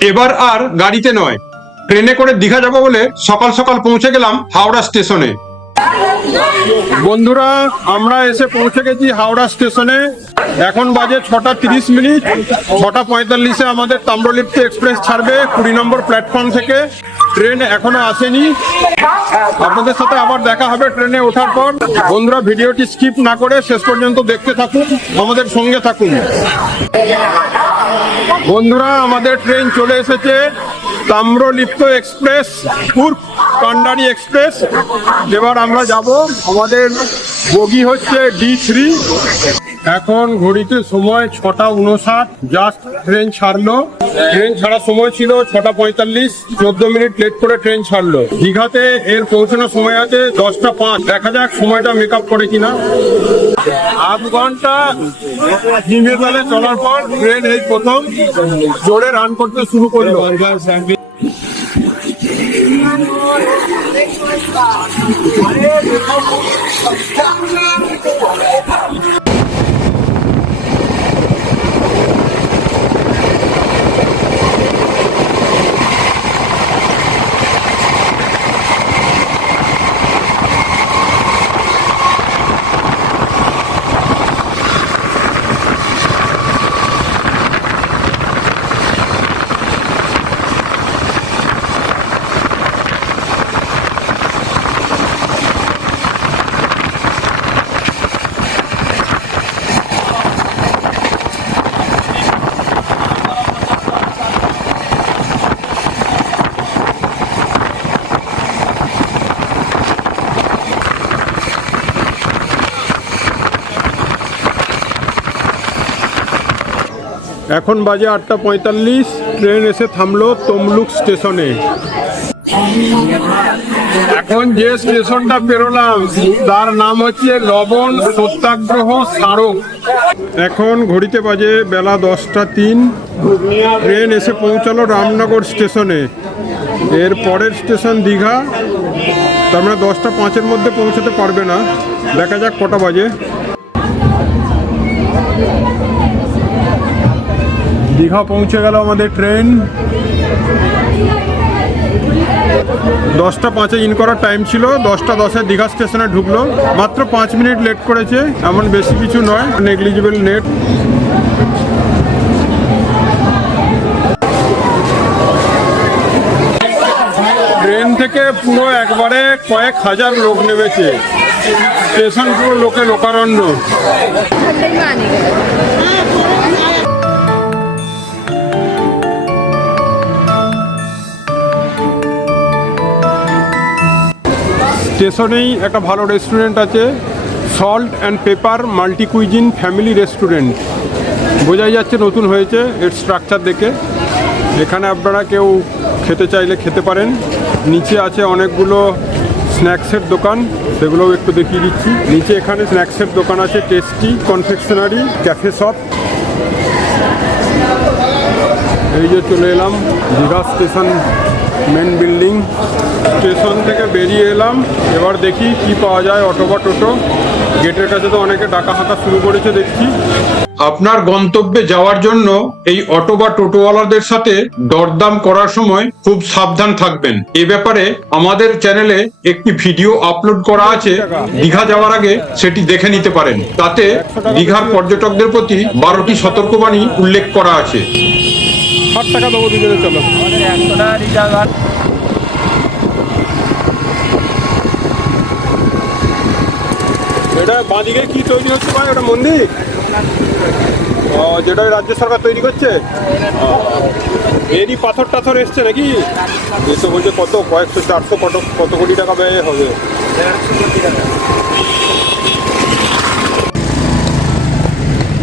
এবার আর গাড়িতে নয়। ট্রেনে করে দীঘা যাব বলে সকাল সকাল পৌঁছে গেলাম হাওড়া স্টেশনে। বন্ধুরা, আমরা এসে পৌঁছে গেছি হাওড়া স্টেশনে। এখন বাজে ছটা তিরিশ মিনিট। ছটা পঁয়তাল্লিশে আমাদের তাম্রলিপ্ত এক্সপ্রেস ছাড়বে কুড়ি নম্বর প্ল্যাটফর্ম থেকে। ট্রেন এখনও আসেনি। আপনাদের সাথে আবার দেখা হবে ট্রেনে ওঠার পর। বন্ধুরা, ভিডিওটি স্কিপ না করে শেষ পর্যন্ত দেখতে থাকুন, আমাদের সঙ্গে থাকুন। বন্ধুরা, আমাদের ট্রেন চলে এসেছে। তাম্রলিপ্ত এক্সপ্রেস উর্ফ কান্ডারি এক্সপ্রেস। এবার আমরা যাব আমাদের বগি হচ্ছে ডি থ্রি। এখন ঘড়িতে সময় ছটা উনষাট জাস্ট ট্রেন ছাড়লো। ট্রেন ছাড়ার সময় ছিল ছটা পঁয়তাল্লিশ, চোদ্দ মিনিট লেট করে ট্রেন ছাড়লো। দীঘাতে এর পৌঁছানোর সময় আছে দশটা পাঁচ। দেখা যাক সময়টা মেক আপ করে কিনা। আধ ঘণ্টা জিমে তালে চলার পর ট্রেন এই প্রথম জোরে রান করতে শুরু করল। এখন বাজে আটটা পঁয়তাল্লিশ, ট্রেন এসে থামলো তমলুক স্টেশনে। এখন যে স্টেশনটা পেরোলাম, তার নাম হচ্ছে লবণ সত্যাগ্রহ স্মারক। এখন ঘড়িতে বাজে বেলা দশটা তিন, ট্রেন এসে পৌঁছালো রামনগর স্টেশনে। এর পরের স্টেশন দীঘা, তার মানে দশটা পাঁচের মধ্যে পৌঁছাতে পারবে না। দেখা যাক কটা বাজে। দীঘা পৌঁছে গেল আমাদের ট্রেন। দশটা পাঁচে ইন করার টাইম ছিল, দশটা দশে দীঘা স্টেশনে ঢুকলো। মাত্র পাঁচ মিনিট লেট করেছে, এমন বেশি কিছু নয় নেগলিজিবল নেট ট্রেন থেকে পুরো একবারে কয়েক হাজার লোক নেমেছে। স্টেশন পুরো লোকে লোকারণ্য। স্টেশনেই একটা ভালো রেস্টুরেন্ট আছে salt and pepper multi cuisine family restaurant বোঝাই যাচ্ছে নতুন হয়েছে, এর স্ট্রাকচার দেখে। এখানে আপনারা কেউ খেতে চাইলে খেতে পারেন। নিচে আছে অনেকগুলো স্ন্যাক্সের দোকান, সেগুলোও একটু দেখিয়ে দিচ্ছি। নিচে এখানে স্ন্যাক্সের দোকান আছে টেস্টি কনফেকশনারি ক্যাফে শপ এই যে চলে এলাম, দীঘা স্টেশন মেন বিল্ডিং বেরিয়ে এলাম। এবার দেখি কি পাওয়া যায় অটো বা টোটো। গেটের কাছে তো অনেকে ডাকা হাঁকা শুরু করেছে দেখছি। আপনার গন্তব্যে যাওয়ার জন্য এই অটো বা টোটোওয়ালাদের সাথে দরদাম করার সময় খুব সাবধান থাকবেন। এ ব্যাপারে আমাদের চ্যানেলে একটি ভিডিও আপলোড করা আছে। দীঘা যাওয়ার আগে সেটি দেখে নিতে পারেন। তাতে দীঘার পর্যটকদের প্রতি বারোটি সতর্কবাণী উল্লেখ করা আছে। ষাট টাকা দেবো দুজনে চলো। এটা বাঁদিকে কি তৈরি হচ্ছে ভাই? ওটা মন্দির? যেটা রাজ্য সরকার তৈরি করছে? এরই পাথর টাথর এসছে নাকি? এসে বলছে কত, কয়েকশো, চারশো কত কত কোটি টাকা ব্যয় হবে।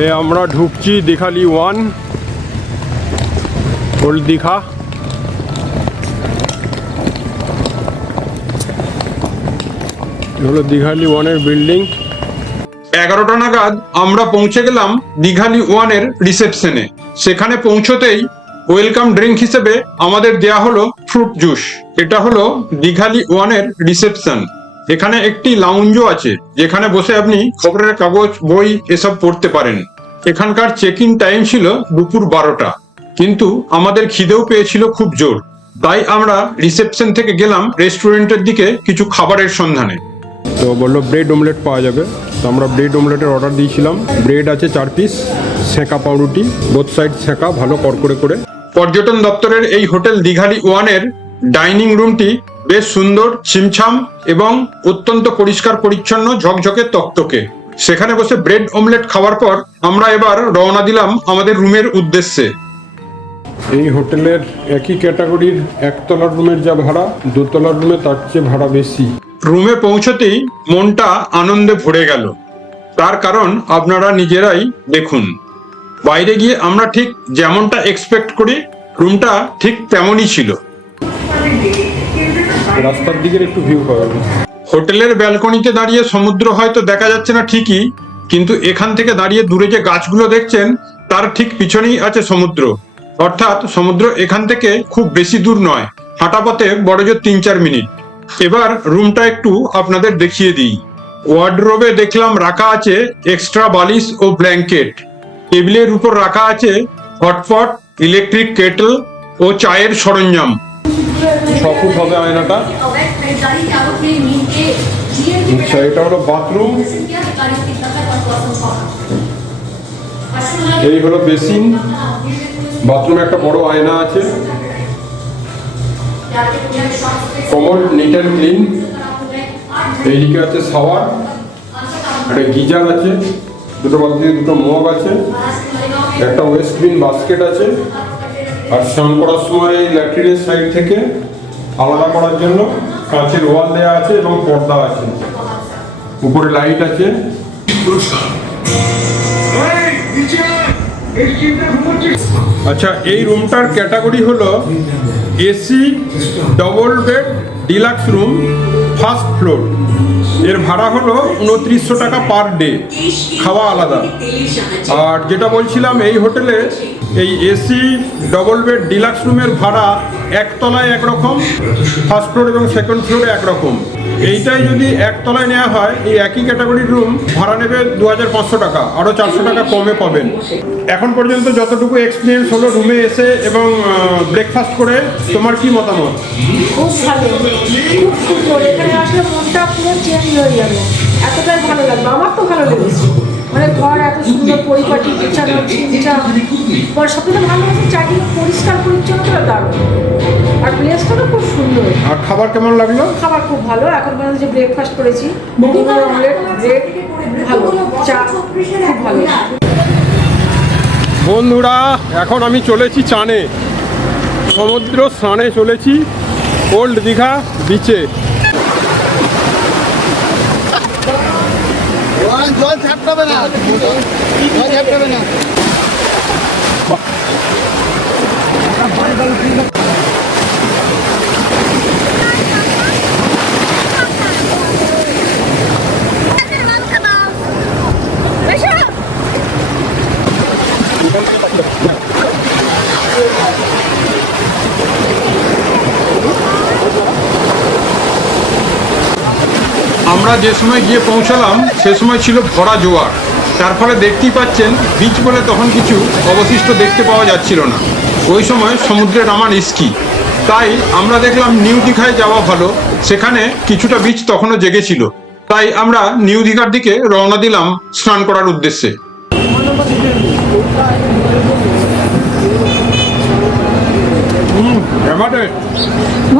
এ, আমরা ঢুকছি দীঘালি ওয়ান, ওল্ড দীঘা। হলো দীঘালি ওয়ানের বিল্ডিং। এগারোটা নাগাদ আমরা পৌঁছে গেলাম দীঘালি ওয়ানের রিসেপশনে। সেখানে পৌঁছতেই ওয়েলকাম ড্রিঙ্ক হিসেবে আমাদের দেয়া হলো ফ্রুট জুস। এটা হলো দীঘালি ওয়ানের রিসেপশন। এখানে একটি লাউঞ্জও আছে, যেখানে বসে আপনি খবরের কাগজ, বই এসব পড়তে পারেন। এখানকার চেক ইন টাইম ছিল দুপুর বারোটা। কিন্তু আমাদের খিদেও পেয়েছিল খুব জোর। তাই আমরা রিসেপশন থেকে গেলাম রেস্টুরেন্টের দিকে কিছু খাবারের সন্ধানে। তো বলল ব্রেড অমলেট পাওয়া যাবে। তো আমরা ব্রেড অমলেটের অর্ডার দিয়েছিলাম। ব্রেড আছে চার পিস সেঁকা পাউরুটি বোথ সাইড সেঁকা ভালো করকরে করে। পর্যটন দপ্তরের এই হোটেল দীঘালি ওয়ানের ডাইনিং রুমটি বেশ সুন্দর ছিমছাম এবং অত্যন্ত পরিষ্কার পরিচ্ছন্ন ঝকঝকে তক্তকে। সেখানে বসে ব্রেড অমলেট খাওয়ার পর আমরা এবার রওনা দিলাম আমাদের রুমের উদ্দেশ্যে। এই হোটেলের একই ক্যাটাগরির একতলার রুমের যা ভাড়া দোতলার রুমে তার চেয়ে ভাড়া বেশি। রুমে পৌঁছতেই মনটা আনন্দে ভরে গেল। তার কারণ আপনারা নিজেরাই দেখুন। বাইরে গিয়ে আমরা ঠিক যেমনটা এক্সপেক্ট করি রুমটা ঠিক তেমনই ছিল। রাস্তার দিকের একটু ভিউ পাওয়া হোটেলের ব্যালকনিতে দাঁড়িয়ে সমুদ্র হয়তো দেখা যাচ্ছে না ঠিকই কিন্তু এখান থেকে দাঁড়িয়ে দূরে যে গাছগুলো দেখছেন তার ঠিক পিছনেই আছে সমুদ্র। অর্থাৎ সমুদ্র এখান থেকে খুব বেশি দূর নয় হাঁটা পথে বড় জোর তিন চার মিনিট। এবার রুমটা একটু আপনাদের দেখিয়ে দিই। ওয়ার্ডরোবে দেখলাম রাখা আছে এক্সট্রা বালিশ ও ব্ল্যাঙ্কেট টেবিলের উপর রাখা আছে হটপট ইলেকট্রিক কেটল ও চায়ের সরঞ্জাম। ফুট হবে আয়নাটা। এটা হলো বাথরুম এই হলো বেসিন বাথরুমে একটা বড় আয়না আছে। কমন নিট অ্যান্ড ক্লিন এইদিকে আছে শাওয়ার একটা গিজার আছে, দুটো বালতিতে দুটো মগ আছে, একটা ওয়েস্ট বিন বাস্কেট আছে, আর স্নান করার সময় ল্যাট্রিনের সাইড থেকে আলাদা করার জন্য কাঁচের ওয়াল দেওয়া আছে এবং পর্দা আছে। উপরে লাইট আছে। আচ্ছা এই রুমটার ক্যাটাগরি হলো AC double bed deluxe room first floor এর ভাড়া হলো উনত্রিশশো টাকা পার ডে খাওয়া আলাদা। আর যেটা বলছিলাম, এই হোটেলে এই এসি ডবল বেড ডিলাক্স রুমের ভাড়া একতলায় একরকম ফার্স্ট ফ্লোর এবং সেকেন্ড ফ্লোরে একরকম। এইটাই যদি একতলায় নেওয়া হয়, এই একই ক্যাটাগরির রুম ভাড়া নেবে দু হাজার পাঁচশো টাকা আরও চারশো টাকা কমে পাবেন। এখন পর্যন্ত যতটুকু এক্সপিরিয়েন্স হলো রুমে এসে এবং ব্রেকফাস্ট করে, তোমার কি মতামত? খুব ভালো, খুব সুন্দর। এখানে আসলে মনটা পুরো চেঞ্জ হয়ে যাবে। এতটাই ভালো লাগবে আমার তো ভালো লেগেছে। মানে ঘর এত সুন্দর, পরিপাটি বিছানো পরে সবথেকে ভালো হচ্ছে পরিষ্কার পরিচ্ছন্নতা দারুণ। আর প্লেসটা তো খুব সুন্দর। আর খাবার কেমন লাগল? খাবার খুব ভালো এখন পর্যন্ত যে ব্রেকফাস্ট করেছি অমলেট ব্রেড ভালো চা খুব ভালো। বন্ধুরা এখন আমি চলেছি চানে। সমুদ্র স্নানে চলেছি ওল্ড দীঘা বিচে জল না। জল ছাপটাবে না। আমরা যে সময় গিয়ে পৌঁছালাম সে সময় ছিল ভরা জোয়ার। তার ফলে দেখতেই পাচ্ছেন বিচ বলে তখন কিছু অবশিষ্ট দেখতে পাওয়া যাচ্ছিল না। ওই সময় সমুদ্রে নামা রিস্কি তাই আমরা দেখলাম নিউ দীঘায় যাওয়া ভালো সেখানে কিছুটা বিচ তখনও জেগেছিল। তাই আমরা নিউ দীঘার দিকে রওনা দিলাম স্নান করার উদ্দেশ্যে।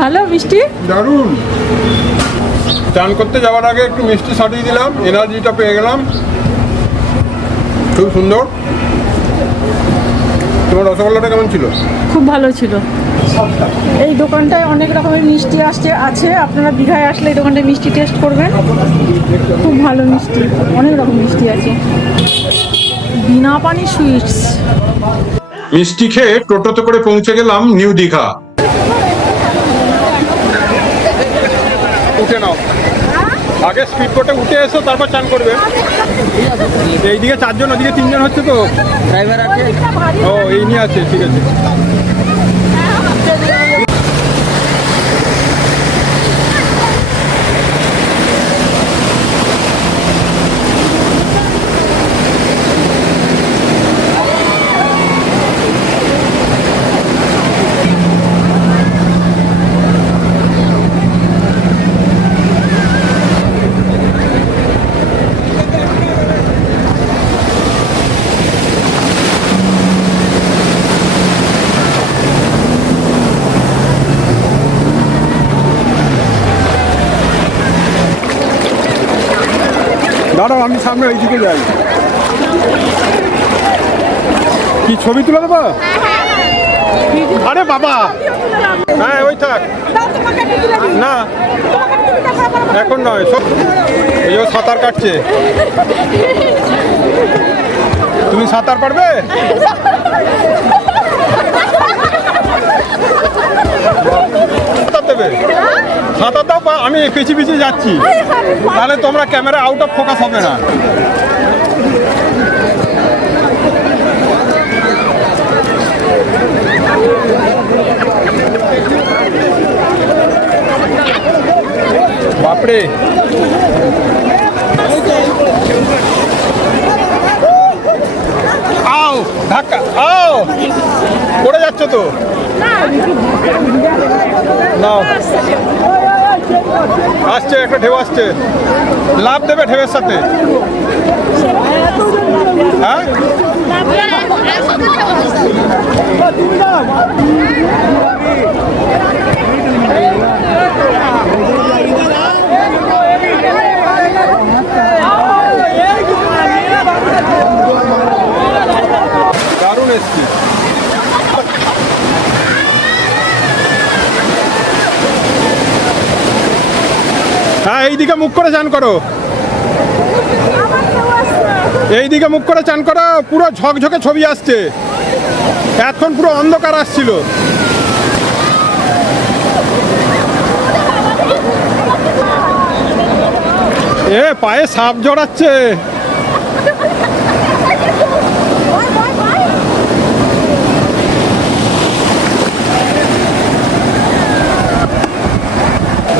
ভালো মিষ্টি? দারুণ। চান করতে যাওয়ার আগে একটু মিষ্টি সাটিয়ে দিলাম এনার্জিটা পেয়ে গেলাম। খুব সুন্দর। তোমার রসগোল্লাটা কেমন ছিল? খুব ভালো ছিল। এই দোকানটায় অনেক রকমের মিষ্টি আসছে আছে। আপনারা দীঘায় আসলে এই দোকানটায় মিষ্টি টেস্ট করবেন। খুব ভালো মিষ্টি অনেক রকম মিষ্টি আছে। বিনা পানি সুইটস। মিষ্টি খেয়ে টোটোতে করে পৌঁছে গেলাম নিউ দীঘা। উঠে নাও। আগে স্পিড বোটে উঠে এসো তারপর চান করবে। এইদিকে চারজন ওদিকে তিনজন হচ্ছে তো? ড্রাইভার আছে। ও এই নিয়ে আছে ঠিক আছে। দাঁড়াও আমি সামনে ওই দিকে যাই। কি ছবি তুলে দেবো? আরে বাবা! হ্যাঁ ওই থাক। না এখন নয় সব এই ও সাঁতার কাটছে। তুমি সাঁতার পারবে? দেবে সাঁতার দাও আমি পিছিয়ে পিছিয়ে যাচ্ছি। তাহলে তোমরা ক্যামেরা আউট অফ ফোকাস হবে না। বাপরে আও ধাক্কা। আও! পড়ে যাচ্ছ তো। নাও। আসছে, একটা ঢেউ আসছে। লাভ দেবে ঢেউয়ের সাথে। হ্যাঁ দারুণ এসছি হ্যাঁ এইদিকে মুখ করে চান করো। এইদিকে মুখ করে চান করো, পুরো ঝকঝকে ছবি আসছে। এখন পুরো অন্ধকার আসছিল। এ, পায়ে সাপ জড়াচ্ছে।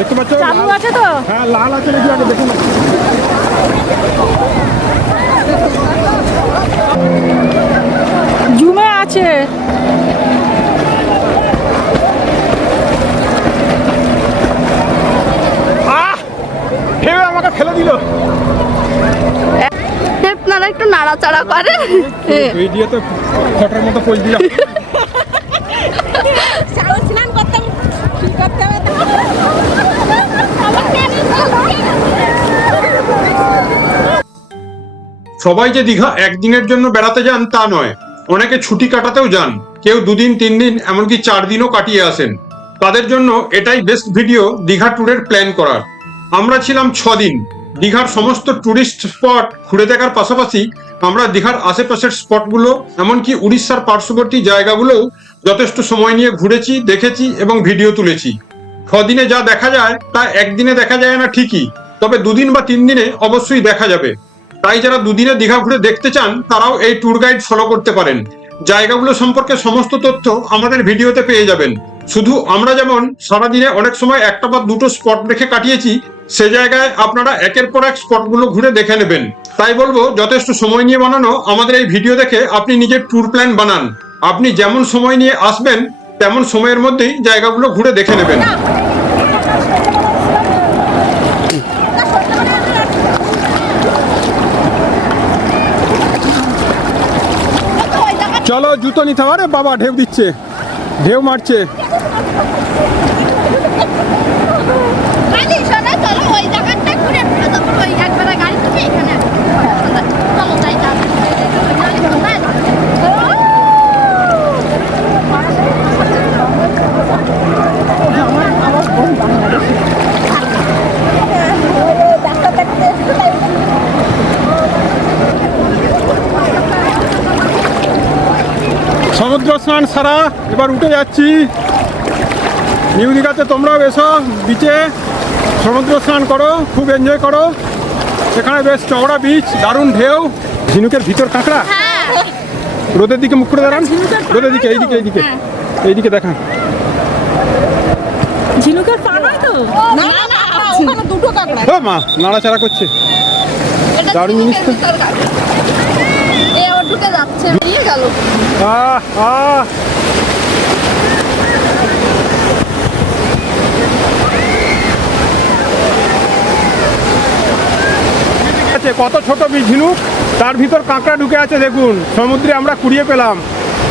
দেখতে পাচ্ছ? চালু আছে তো? হ্যাঁ লাল আছে নাকি আগে দেখুন। জুমে আছে। আমাকে ফেলে দিল। আপনারা একটু নাড়াচাড়া এই দিয়ে তো ফটোর মতো পোজ দিলাম স্নান করতাম কি করতে হবে সবাই যে দীঘা একদিনের জন্য বেড়াতে যান তা নয়। অনেকে ছুটি কাটাতেও যান। কেউ দুদিন তিন দিন এমনকি চার দিনও কাটিয়ে আসেন। তাদের জন্য এটাই বেস্ট ভিডিও দীঘা ট্যুরের প্ল্যান করার। আমরা ছিলাম ছ দিন দীঘার সমস্ত ট্যুরিস্ট স্পট ঘুরে দেখার পাশাপাশি আমরা দীঘার আশেপাশের স্পটগুলো এমনকি উড়িষ্যার পার্শ্ববর্তী জায়গাগুলোও যথেষ্ট সময় নিয়ে ঘুরেছি, দেখেছি এবং ভিডিও তুলেছি। ছদিনে যা দেখা যায়, তা একদিনে দেখা যায় না ঠিকই। তবে দুদিন বা তিন দিনে অবশ্যই দেখা যাবে। তাই যারা দুদিনে দীঘা ঘুরে দেখতে চান, তারাও এই ট্যুর গাইড ফলো করতে পারেন। জায়গাগুলো সম্পর্কে সমস্ত তথ্য আমাদের ভিডিওতে পেয়ে যাবেন। শুধু আমরা যেমন সারাদিনে অনেক সময় একটা বা দুটো স্পট দেখে কাটিয়েছি, সে জায়গায় আপনারা একের পর এক স্পটগুলো ঘুরে দেখে নেবেন। তাই বলব, যথেষ্ট সময় নিয়ে বানানো আমাদের এই ভিডিও দেখে আপনি নিজের ট্যুর প্ল্যান বানান। আপনি যেমন সময় নিয়ে আসবেন, তেমন সময়ের মধ্যেই জায়গাগুলো ঘুরে দেখে নেবেন। চলো জুতো নিতে হবে বাবা ঢেউ দিচ্ছে ঢেউ মারছে কালি শোনা চলো ওই জায়গাটা ঘুরে ফিরে তারপর ওই একবার গাড়ি থেকে এখানে আসব। চলো যাই সমুদ্র স্নান সারা এবার উঠে যাচ্ছি। নিউ দীঘাতে তোমরাও এসো বিচে সমুদ্র স্নান করো খুব এনজয় করো। সেখানে বেশ চওড়া বিচ দারুণ ঢেউ। ঝিনুকের ভিতর কাঁকড়া? রোদের দিকে মুখ করে দাঁড়ান। রোদের দিকে এইদিকে এইদিকে। এইদিকে দেখান। ঝিনুকের পা নয় তো? না না দুটো কাকড়া। মা নাড়াচাড়া করছে। দারুণ জিনিস ঢুকে যাচ্ছে নিয়ে গেল। আহ আহ। আছে, কত ছোট ঝিনুক তার ভিতর কাঁকড়া ঢুকে আছে দেখুন। সমুদ্রে আমরা কুড়িয়ে পেলাম।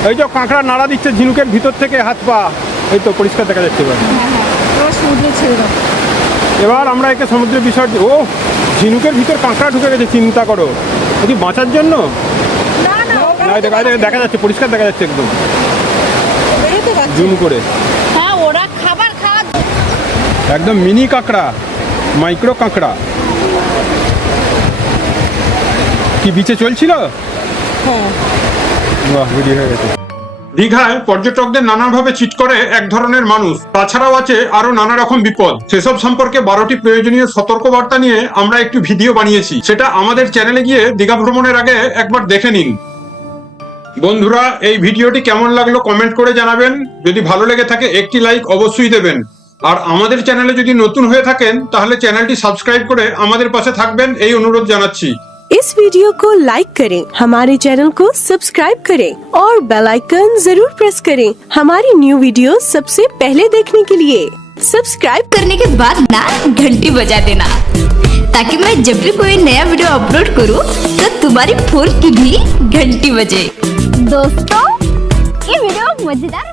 এই যে কাঁকড়া নাড়া দিচ্ছে ঝিনুকের ভিতর থেকে হাত পা। এই তো পরিষ্কার দেখা যাচ্ছে এবার। দাও। এবার আমরা একে সমুদ্রে বিসর্জন ও ঝিনুকের ভিতর কাঁকড়া ঢুকে গেছে চিন্তা করো। ও বাঁচার জন্য? দেখা যাচ্ছে দেখা যাচ্ছে পরিষ্কার দেখা যাচ্ছে একদম। জুম করে। হ্যাঁ ওরা খাবার খাওয়া একদম মিনি কাঁকড়া মাইক্রো কাঁকড়া। কি বিচে চলছিল? হ্যাঁ। বাহ রেডি হয়ে গেছে। দীঘায় পর্যটকদের নানাভাবে চিট করে এক ধরনের মানুষ। তাছাড়াও আছে আরও নানা রকম বিপদ। সেসব সম্পর্কে বারোটি প্রয়োজনীয় সতর্কবার্তা নিয়ে আমরা একটু ভিডিও বানিয়েছি। সেটা আমাদের চ্যানেলে গিয়ে দীঘা ভ্রমণের আগে একবার দেখে নিন। বন্ধুরা এই ভিডিওটি কেমন লাগলো কমেন্ট করে জানাবেন যদি ভালো লেগে থাকে একটি লাইক অবশ্যই দেবেন আর আমাদের চ্যানেলে যদি নতুন হয়ে থাকেন তাহলে চ্যানেলটি সাবস্ক্রাইব করে আমাদের পাশে থাকবেন এই অনুরোধ জানাচ্ছি इस वीडियो को लाइक करें हमारे चैनल को सब्सक्राइब करें और बेल आइकन जरूर प्रेस करें हमारी न्यू वीडियो सबसे पहले देखने के लिए सब्सक्राइब करने के बाद ना घंटी बजा देना ताकि मैं जब भी कोई नया वीडियो अपलोड करूँ तो तुम्हारी फ़ोन की भी घंटी बजे। दोस्तों, ये वीडियो मज़ेदार